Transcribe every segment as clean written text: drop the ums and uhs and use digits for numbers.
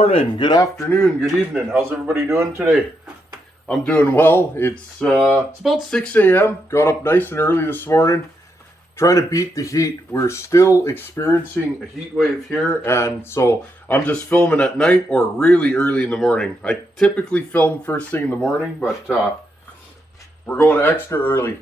morning, good afternoon, good evening. How's everybody doing today? I'm doing well. It's about 6 a.m. Got up nice and early this morning, trying to beat the heat. We're still experiencing a heat wave here, and so I'm just filming at night or really early in the morning. I typically film first thing in the morning, but we're going extra early.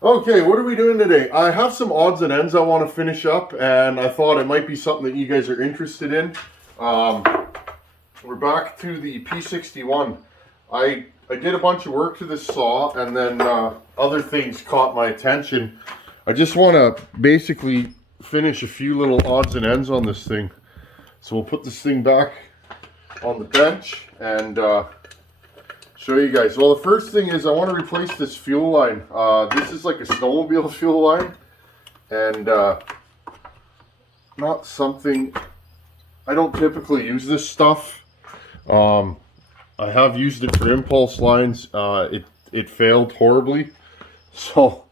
Okay, what are we doing today? I have some odds and ends I want to finish up, and I thought it might be something that you guys are interested in. We're back to the P61. I did a bunch of work to this saw, and then other things caught my attention. I just want to basically finish a few little odds and ends on this thing. So we'll put this thing back on the bench and show you guys. Well, the first thing is I want to replace this fuel line. This is like a snowmobile fuel line, and not something, I don't typically use this stuff. I have used it for impulse lines. It failed horribly. So,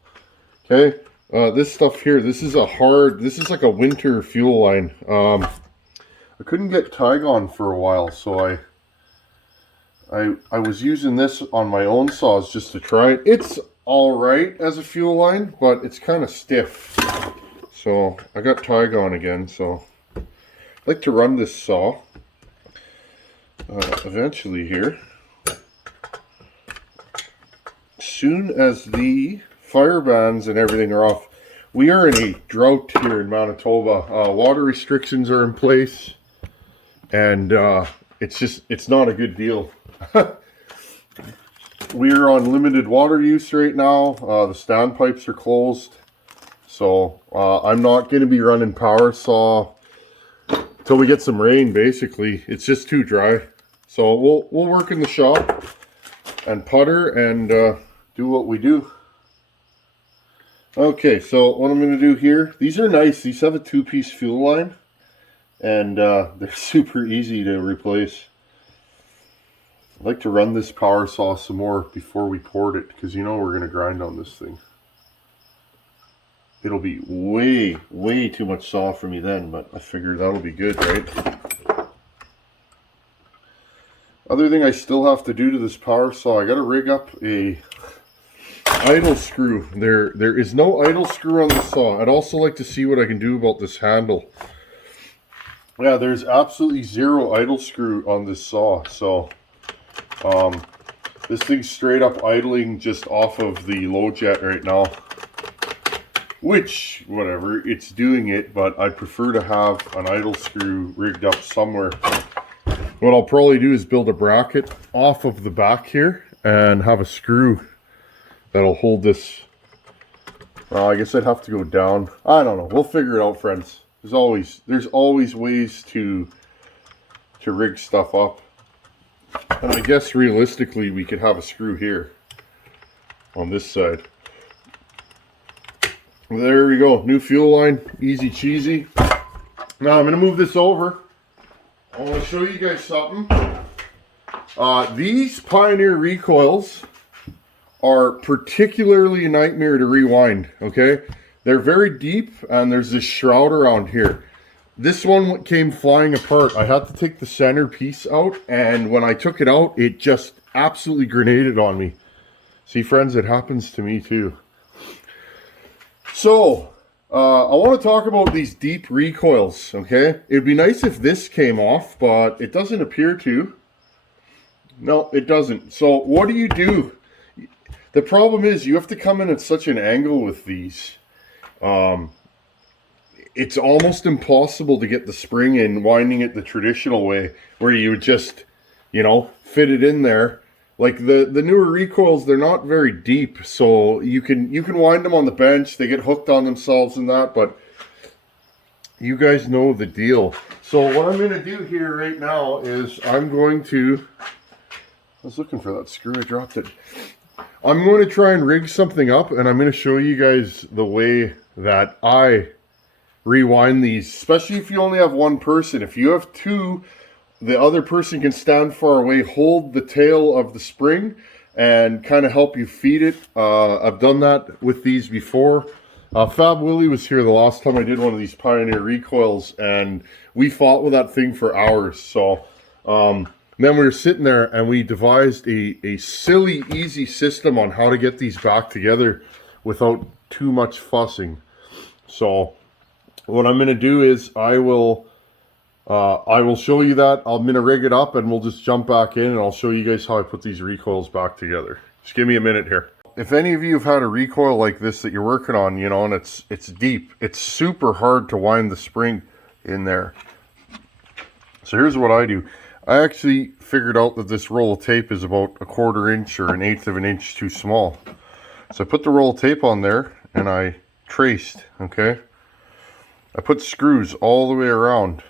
okay, this stuff here, this is like a winter fuel line. I couldn't get Tygon for a while, so I was using this on my own saws just to try it. It's all right as a fuel line, but it's kind of stiff. So I got Tygon again. So I'd like to run this saw eventually here. As soon as the fire bans and everything are off. We are in a drought here in Manitoba. Water restrictions are in place, and it's not a good deal. We're on limited water use right now. The standpipes are closed, so I'm not going to be running power saw till we get some rain. Basically, it's just too dry. So we'll work in the shop and putter and do what we do. Okay, so what I'm going to do here, these are nice. These have a two-piece fuel line, and they're super easy to replace. I'd like to run this power saw some more before we port it, because you know we're going to grind on this thing. It'll be way too much saw for me then, but I figure that'll be good, right? Other thing I still have to do to this power saw, I got to rig up a idle screw. There is no idle screw on the saw. I'd also like to see what I can do about this handle. Yeah, there's absolutely zero idle screw on this saw, so this thing's straight up idling just off of the low jet right now, which, whatever, it's doing it, but I prefer to have an idle screw rigged up somewhere. What I'll probably do is build a bracket off of the back here and have a screw that'll hold this. I guess I'd have to go down. I don't know. We'll figure it out, friends. There's always ways to rig stuff up. And I guess realistically we could have a screw here on this side. There we go. New fuel line. Easy cheesy. Now I'm going to move this over. I want to show you guys something. These Pioneer recoils are particularly a nightmare to rewind, okay? They're very deep, and there's this shroud around here. This one came flying apart. I had to take the center piece out, and when I took it out, it just absolutely grenaded on me. See, friends, it happens to me too. So, I want to talk about these deep recoils, okay? It'd be nice if this came off, but it doesn't appear to. No, it doesn't. So, what do? The problem is you have to come in at such an angle with these. It's almost impossible to get the spring in winding it the traditional way, where you would just, fit it in there. Like the newer recoils, they're not very deep, so you can wind them on the bench. They get hooked on themselves and that, but you guys know the deal. So what I'm going to do here right now is I was looking for that screw, I dropped it. I'm going to try and rig something up, and I'm going to show you guys the way that I rewind these, especially if you only have one person. If you have two, the other person can stand far away, hold the tail of the spring, and kind of help you feed it. I've done that with these before. Fab Willie was here the last time I did one of these Pioneer recoils, and we fought with that thing for hours. So then we were sitting there and we devised a silly, easy system on how to get these back together without too much fussing. So what I'm going to do is I will show you that. I'm going to rig it up and we'll just jump back in and I'll show you guys how I put these recoils back together. Just give me a minute here. If any of you have had a recoil like this that you're working on, you know, and it's deep, it's super hard to wind the spring in there. So here's what I do. I actually figured out that this roll of tape is about 1/4 inch or 1/8 of an inch too small. So I put the roll of tape on there and I traced, okay? I put screws all the way around.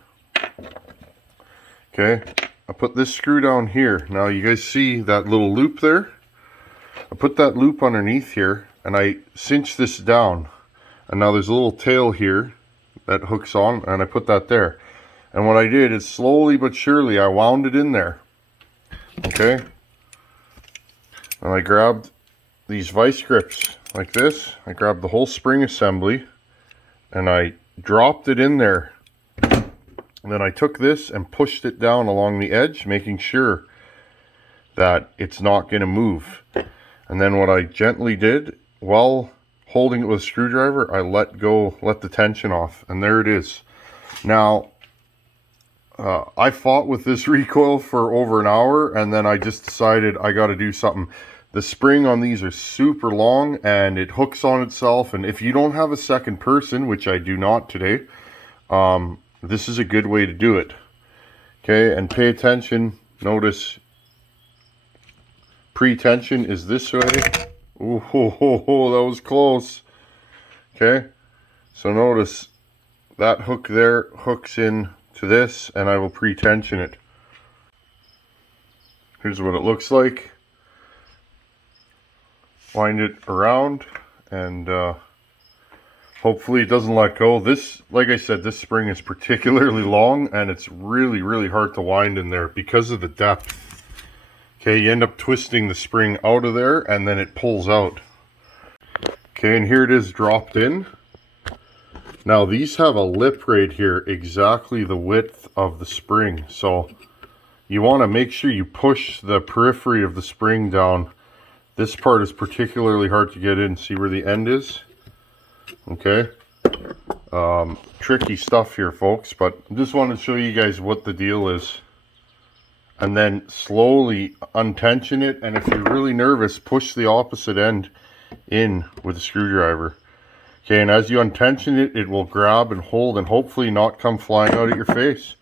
Okay, I put this screw down here. Now you guys see that little loop there? I put that loop underneath here and I cinch this down. And now there's a little tail here that hooks on and I put that there. And what I did is slowly but surely I wound it in there. Okay, and I grabbed these vice grips like this. I grabbed the whole spring assembly and I dropped it in there. And then I took this and pushed it down along the edge, making sure that it's not going to move. And then what I gently did, while holding it with a screwdriver, I let the tension off. And there it is. Now, I fought with this recoil for over an hour, and then I just decided I got to do something. The spring on these are super long, and it hooks on itself. And if you don't have a second person, which I do not today, this is a good way to do it. Okay, and pay attention. Notice pre-tension is this way. Ooh, that was close. Okay, so notice that hook there hooks in to this, and I will pre-tension it. Here's what it looks like. Wind it around, and hopefully it doesn't let go. This, like I said, this spring is particularly long and it's really, really hard to wind in there because of the depth. Okay, you end up twisting the spring out of there and then it pulls out. Okay, and here it is dropped in. Now these have a lip right here, exactly the width of the spring. So you want to make sure you push the periphery of the spring down. This part is particularly hard to get in. See where the end is? Okay, tricky stuff here, folks, but I just wanted to show you guys what the deal is. And then slowly untension it, and if you're really nervous, push the opposite end in with a screwdriver. Okay, and as you untension it, it will grab and hold and hopefully not come flying out at your face.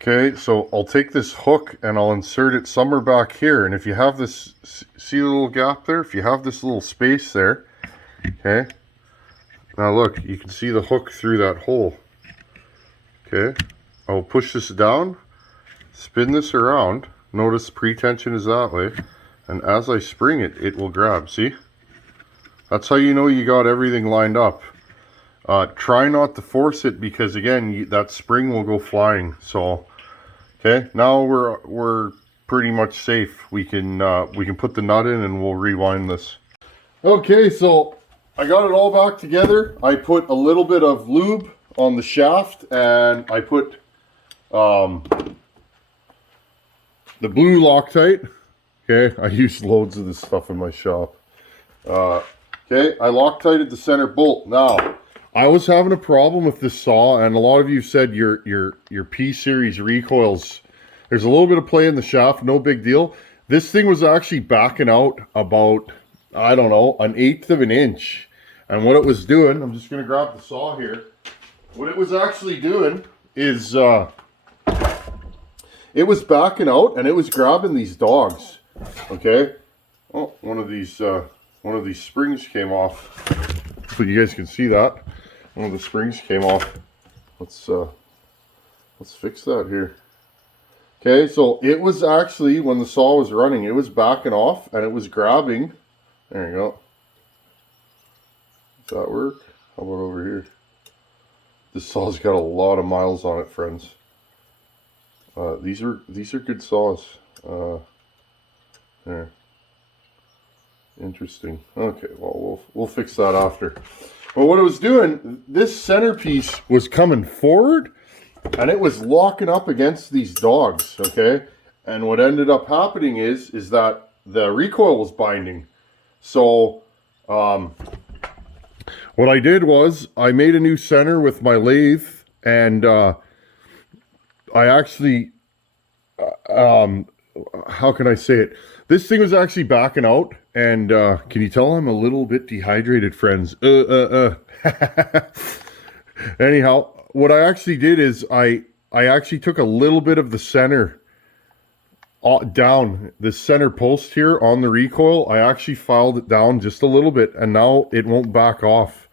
Okay, so I'll take this hook and I'll insert it somewhere back here, and if you have this, see the little gap there? If you have this little space there, okay, now look, you can see the hook through that hole. Okay, I'll push this down, spin this around, notice pre-tension is that way, and as I spring it, it will grab, see? That's how you know you got everything lined up. Try not to force it because again, that spring will go flying. So, okay, now we're pretty much safe. We can put the nut in and we'll rewind this. Okay, so I got it all back together. I put a little bit of lube on the shaft and I put the blue Loctite. Okay, I use loads of this stuff in my shop. Okay, I Loctited the center bolt. Now, I was having a problem with this saw, and a lot of you said your P-series recoils, there's a little bit of play in the shaft, no big deal. This thing was actually backing out about, I don't know, 1/8 of an inch. And what it was doing, I'm just going to grab the saw here. What it was actually doing is, it was backing out and it was grabbing these dogs. Okay. Oh, one of these springs came off. So you guys can see that. One of the springs came off. Let's fix that here. Okay, so it was actually, when the saw was running, it was backing off and it was grabbing. There you go. Does that work? How about over here? This saw's got a lot of miles on it, friends. These are good saws. There. Interesting. Okay, well, we'll fix that after. But what it was doing, this centerpiece was coming forward, and it was locking up against these dogs, okay? And what ended up happening is that the recoil was binding. So, what I did was I made a new center with my lathe, and I actually, how can I say it? This thing was actually backing out, and can you tell I'm a little bit dehydrated, friends? Anyhow, what I actually did is I actually took a little bit of the center down, the center post here on the recoil. I actually filed it down just a little bit, and now it won't back off.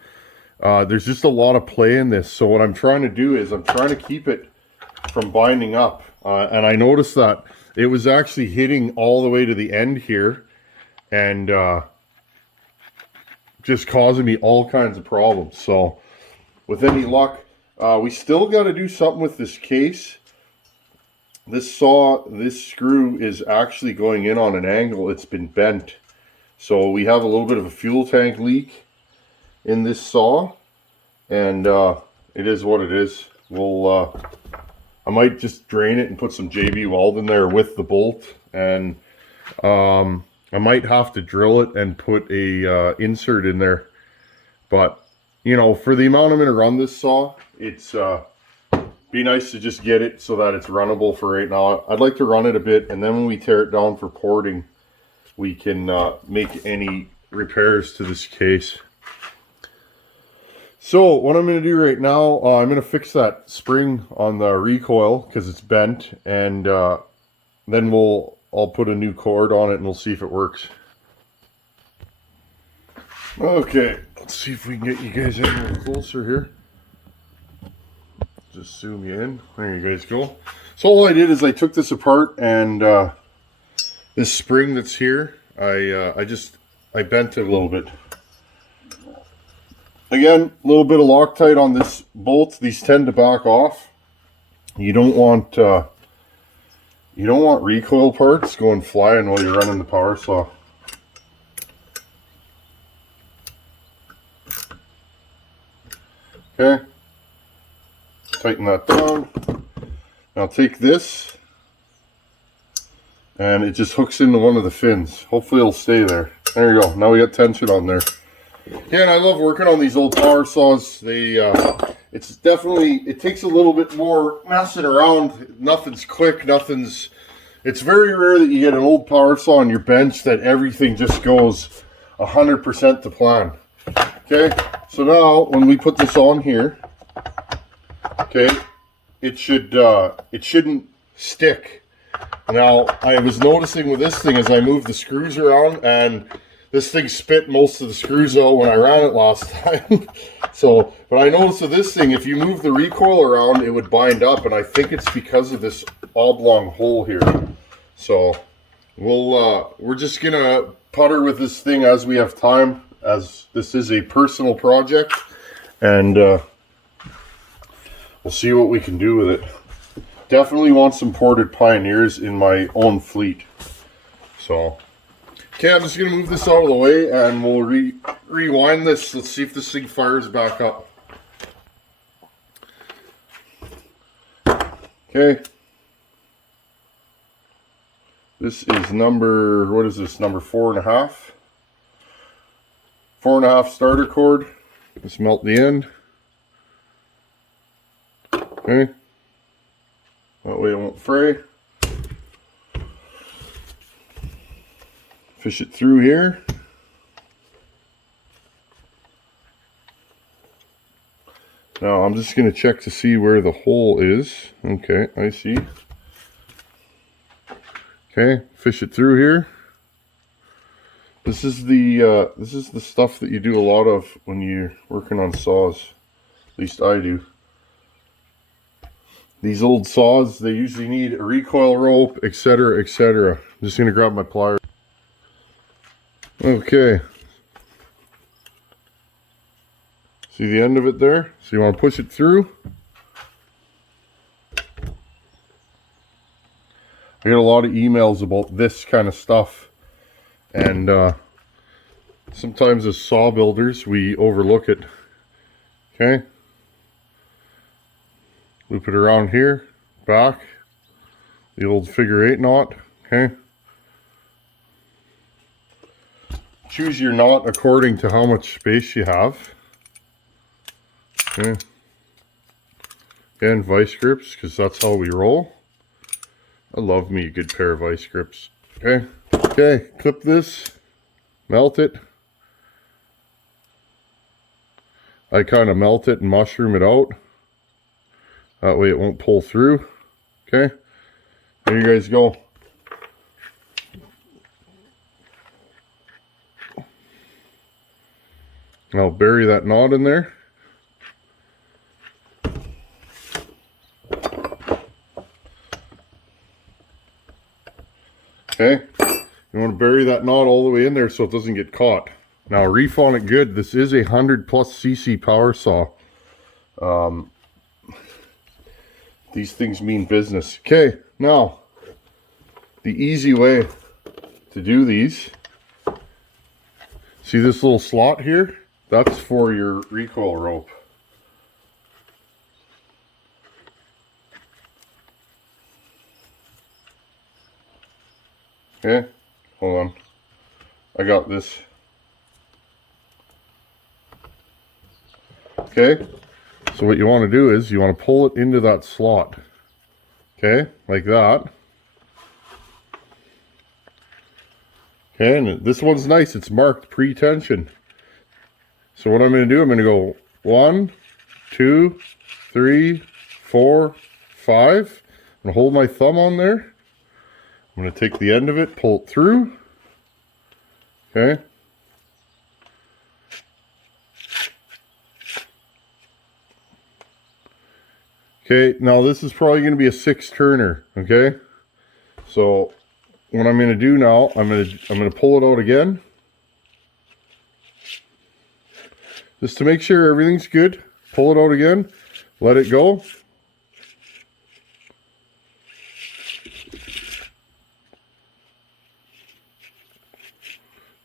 There's just a lot of play in this. So what I'm trying to do is I'm trying to keep it from binding up. And I noticed that it was actually hitting all the way to the end here, and just causing me all kinds of problems. So with any luck, we still got to do something with this case. This screw is actually going in on an angle. It's been bent. So we have a little bit of a fuel tank leak in this saw, and it is what it is. We'll I might just drain it and put some JB weld in there with the bolt, and I might have to drill it and put a insert in there. But you know, for the amount I'm going to run this saw, it's be nice to just get it so that it's runnable for right now. I'd like to run it a bit, and then when we tear it down for porting, we can make any repairs to this case. So what I'm going to do right now, I'm going to fix that spring on the recoil because it's bent, and then I'll put a new cord on it and we'll see if it works. Okay, let's see if we can get you guys in a little closer here. Just zoom you in. There you guys go. So all I did is I took this apart, and this spring that's here, I bent it a little bit. Again, a little bit of Loctite on this bolt. These tend to back off. You don't want recoil parts going flying while you're running the power saw. Okay, tighten that down. Now take this, and it just hooks into one of the fins. Hopefully it'll stay there. There you go. Now we got tension on there. Yeah, and I love working on these old power saws. It's definitely, it takes a little bit more messing around. Nothing's quick, it's very rare that you get an old power saw on your bench that everything just goes 100% to plan. Okay, so now when we put this on here, okay, it shouldn't stick. Now, I was noticing with this thing as I moved the screws around, and this thing spit most of the screws out when I ran it last time. So, but I noticed with this thing, if you move the recoil around, it would bind up, and I think it's because of this oblong hole here. So, we're just gonna putter with this thing as we have time, as this is a personal project, and we'll see what we can do with it. Definitely want some ported Pioneers in my own fleet. So, okay, I'm just going to move this out of the way, and we'll rewind this. Let's see if this thing fires back up. Okay. This is number, what is this, number 4.5. 4.5 starter cord. Let's melt the end. Okay. That way it won't fray. Fish it through here. Now I'm just going to check to see where the hole is. Okay, I see. Okay, fish it through here. This is the stuff that you do a lot of when you're working on saws. At least I do. These old saws, they usually need a recoil rope, etc., etc. I'm just going to grab my pliers. Okay. See the end of it there? So you want to push it through. I get a lot of emails about this kind of stuff, and Sometimes as saw builders, we overlook it. Okay. Loop it around here, back, the old figure 8 knot. Okay. Choose your knot according to how much space you have. Okay. And vice grips, because that's how we roll. I love me a good pair of vice grips. Okay. Okay, clip this, melt it. I kind of melt it and mushroom it out. That way it won't pull through. Okay. There you guys go. I'll bury that knot in there. Okay. You want to bury that knot all the way in there so it doesn't get caught. Now reef on it good. This is a 100+ cc power saw. These things mean business. Okay, now the easy way to do these. See this little slot here? That's for your recoil rope. Okay, hold on. I got this. Okay, so what you want to do is you want to pull it into that slot. Okay, like that. Okay, and this one's nice. It's marked pre-tension. So what I'm going to do, I'm going to go 1, 2, 3, 4, 5. I'm going to hold my thumb on there. I'm going to take the end of it, pull it through. Okay. Okay, now this is probably going to be a 6 turner, okay? So what I'm going to do now, I'm going to pull it out again. Just to make sure everything's good. Pull it out again. Let it go.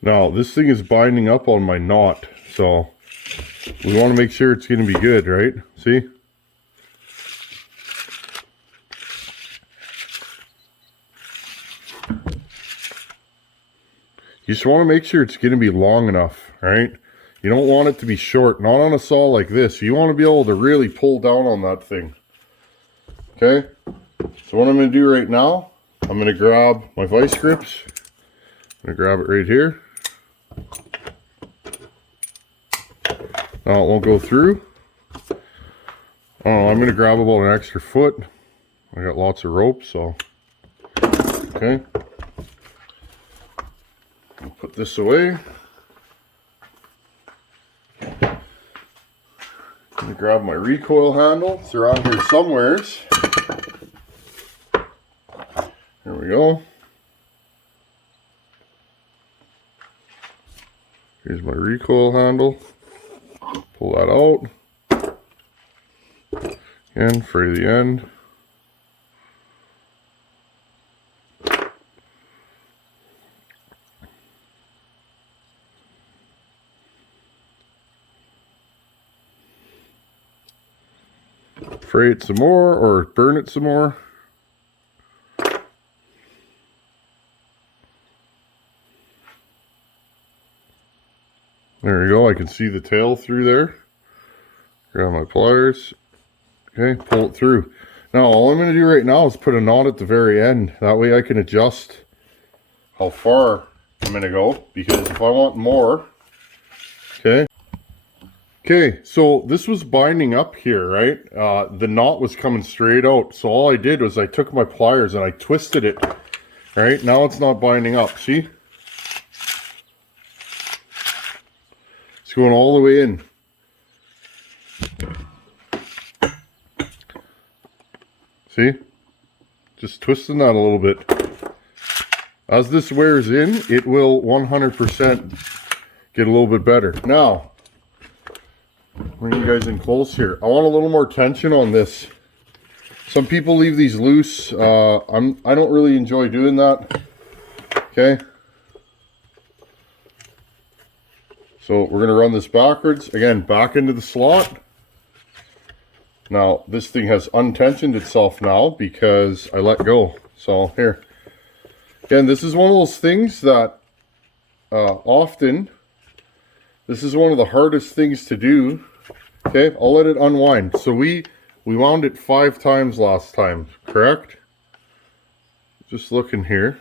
Now, this thing is binding up on my knot, so we want to make sure it's going to be good, right? See? You just want to make sure it's going to be long enough, right? You don't want it to be short, not on a saw like this. You want to be able to really pull down on that thing. Okay? So what I'm going to do right now, I'm going to grab my vice grips. I'm going to grab it right here. Now it won't go through. Oh, I'm going to grab about an extra foot. I got lots of rope, so. Okay. I'll put this away. I'm going to grab my recoil handle. It's around here somewheres. There we go. Here's my recoil handle. Pull that out. Again, fray the end. Fray it some more or burn it some more. There we go. I can see the tail through there. Grab my pliers. Okay, pull it through. Now all I'm going to do right now is put a knot at the very end. That way I can adjust how far I'm going to go, because if I want more, okay. Okay, so this was binding up here, right? The knot was coming straight out. So all I did was I took my pliers and I twisted it. Right, now it's not binding up, see? It's going all the way in. See? Just twisting that a little bit. As this wears in, it will 100% get a little bit better. Now, bring you guys in close here. I want a little more tension on this. Some people leave these loose. I don't really enjoy doing that. Okay. So we're going to run this backwards. Again, back into the slot. Now, this thing has untensioned itself now because I let go. So here. Again, this is one of those things that often, this is one of the hardest things to do. Okay, I'll let it unwind. So we wound it 5 times last time, correct? Just looking here.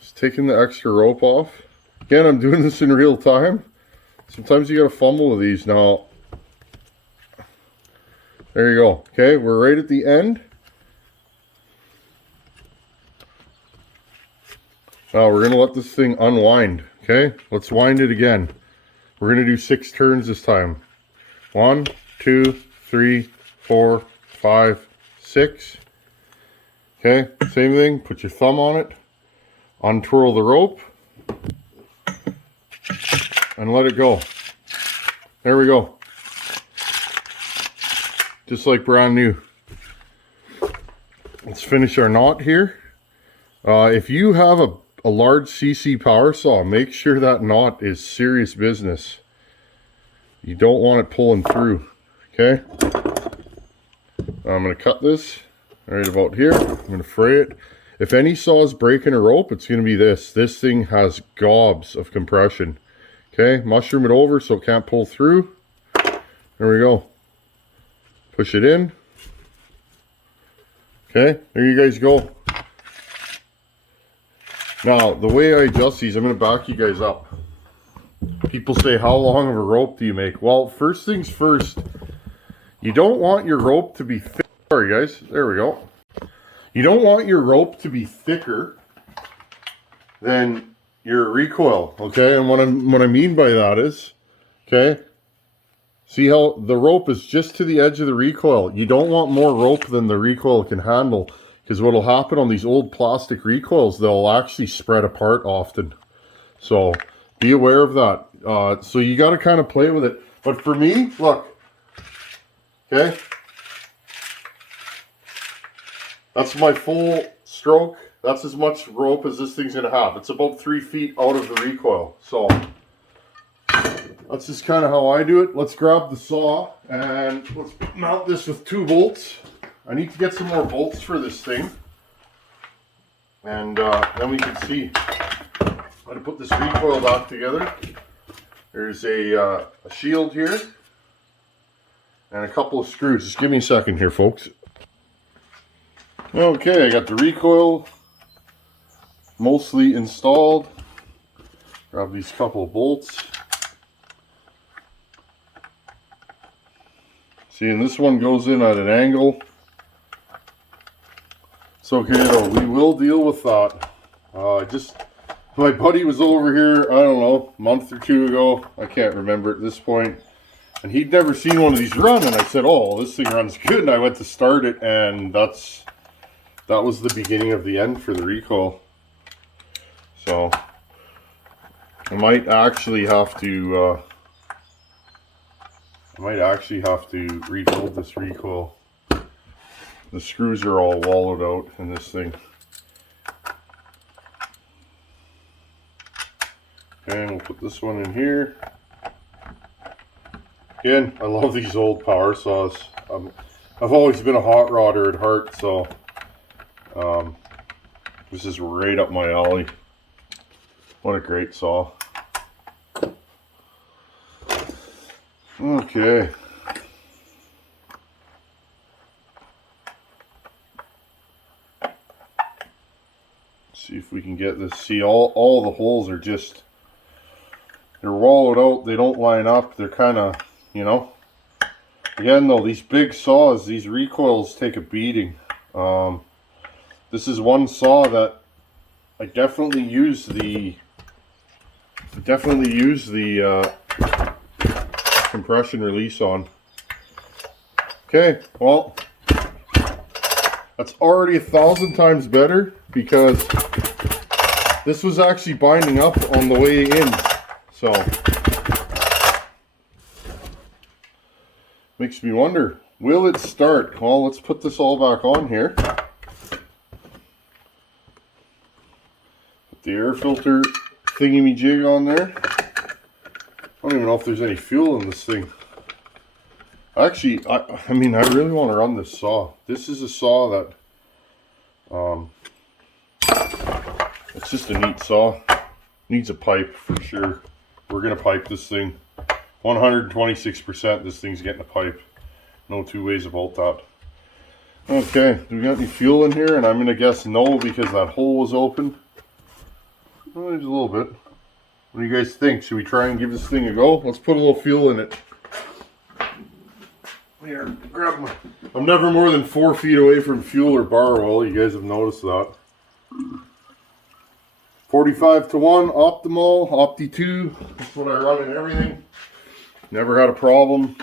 Just taking the extra rope off. Again, I'm doing this in real time. Sometimes you gotta fumble with these. Now, there you go. Okay, we're right at the end. Now we're gonna let this thing unwind. Okay, let's wind it again. We're gonna do 6 turns this time. 1, 2, 3, 4, 5, 6. Okay, same thing. Put your thumb on it. Untwirl the rope. And let it go. There we go. Just like brand new. Let's finish our knot here. If you have a large CC power saw, make sure that knot is serious business. You don't want it pulling through. Okay? I'm going to cut this right about here. I'm going to fray it. If any saw is breaking a rope, it's going to be this. This thing has gobs of compression. Okay, mushroom it over so it can't pull through. There we go. Push it in. Okay, there you guys go. Now, the way I adjust these, I'm going to back you guys up. People say, how long of a rope do you make? Well, first things first, you don't want your rope to be thick. Sorry guys, there we go. You don't want your rope to be thicker than your recoil, okay? And what I mean by that is, okay, see how the rope is just to the edge of the recoil. You don't want more rope than the recoil can handle, because what will happen on these old plastic recoils, they'll actually spread apart often. So be aware of that. So you got to kind of play with it. But for me, look, okay, that's my full stroke. That's as much rope as this thing's gonna have. It's about 3 feet out of the recoil. So that's just kind of how I do it. Let's grab the saw and let's mount this with 2 bolts. I need to get some more bolts for this thing. And then we can see how to put this recoil back together. There's a shield here and a couple of screws. Just give me a second here, folks. Okay, I got the recoil mostly installed. Grab these couple of bolts. See, and this one goes in at an angle. It's okay though, we will deal with that. My buddy was over here, I don't know, a month or 2 ago. I can't remember at this point. And he'd never seen one of these run, and I said, oh, this thing runs good. And I went to start it, and that was the beginning of the end for the recoil. So I might actually have to rebuild this recoil. The screws are all wallowed out in this thing. Okay, and we'll put this one in here. Again, I love these old power saws. I've always been a hot rodder at heart, so this is right up my alley. What a great saw. Okay. See if we can get this. See, all the holes are just, they're wallowed out. They don't line up. They're kind of, you know. Again though, these big saws, these recoils take a beating. This is one saw that I definitely use the compression release on. Okay, well, that's already 1,000 times better because this was actually binding up on the way in. So Makes me wonder, will it start? Well, let's put this all back on here. Put the air filter thingy-me-jig on there. I don't even know if there's any fuel in this thing. Actually, I mean, I really want to run this saw. This is a saw that, it's just a neat saw. Needs a pipe for sure. We're going to pipe this thing. 126% this thing's getting a pipe. No two ways about that. Okay, do we got any fuel in here? And I'm going to guess no because that hole was open. Well, there's a little bit. What do you guys think? Should we try and give this thing a go? Let's put a little fuel in it. Here, grab my... I'm never more than 4 feet away from fuel or bar oil. You guys have noticed that. 45 to 1, optimal, Opti 2. That's what I run in everything. Never had a problem.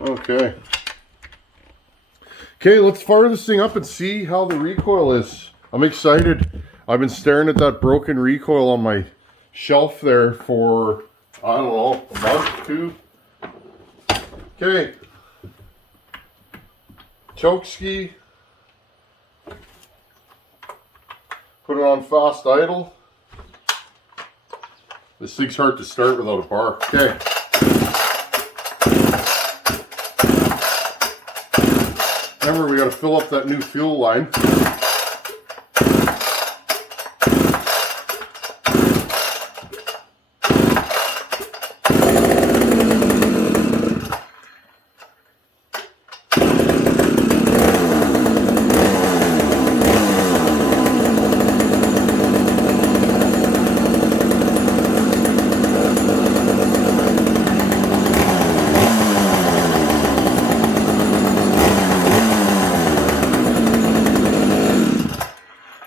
Okay. Okay, let's fire this thing up and see how the recoil is. I'm excited. I've been staring at that broken recoil on my shelf there for, I don't know, a month, 2. Okay. Choke ski. Put it on fast idle. This thing's hard to start without a bar. Okay. Remember, we got to fill up that new fuel line.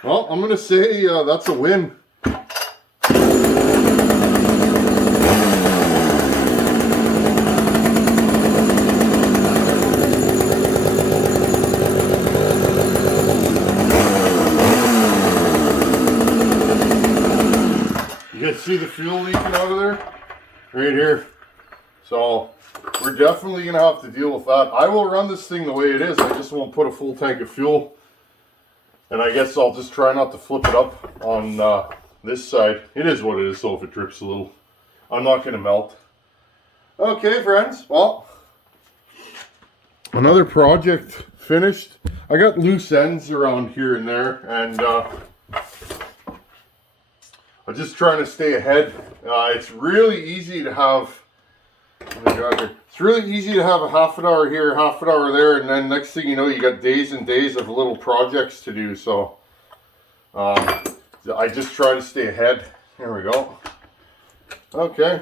Well, I'm going to say that's a win. You guys see the fuel leaking out of there? Right here. So, we're definitely going to have to deal with that. I will run this thing the way it is. I just won't put a full tank of fuel. And I guess I'll just try not to flip it up on this side. It is what it is, so if it drips a little, I'm not going to melt. Okay, friends. Well, another project finished. I got loose ends around here and there, and I'm just trying to stay ahead. It's really easy to have... It's really easy to have a half an hour here, half an hour there, and then next thing you know, you got days and days of little projects to do. So I just try to stay ahead. There we go. Okay.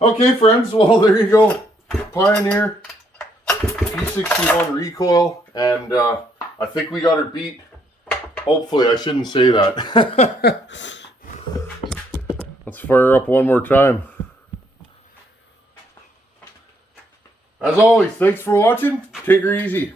Okay, friends. Well, there you go. Pioneer P61 recoil, and I think we got her beat. Hopefully, I shouldn't say that. Let's fire up one more time. As always, thanks for watching. Take her easy.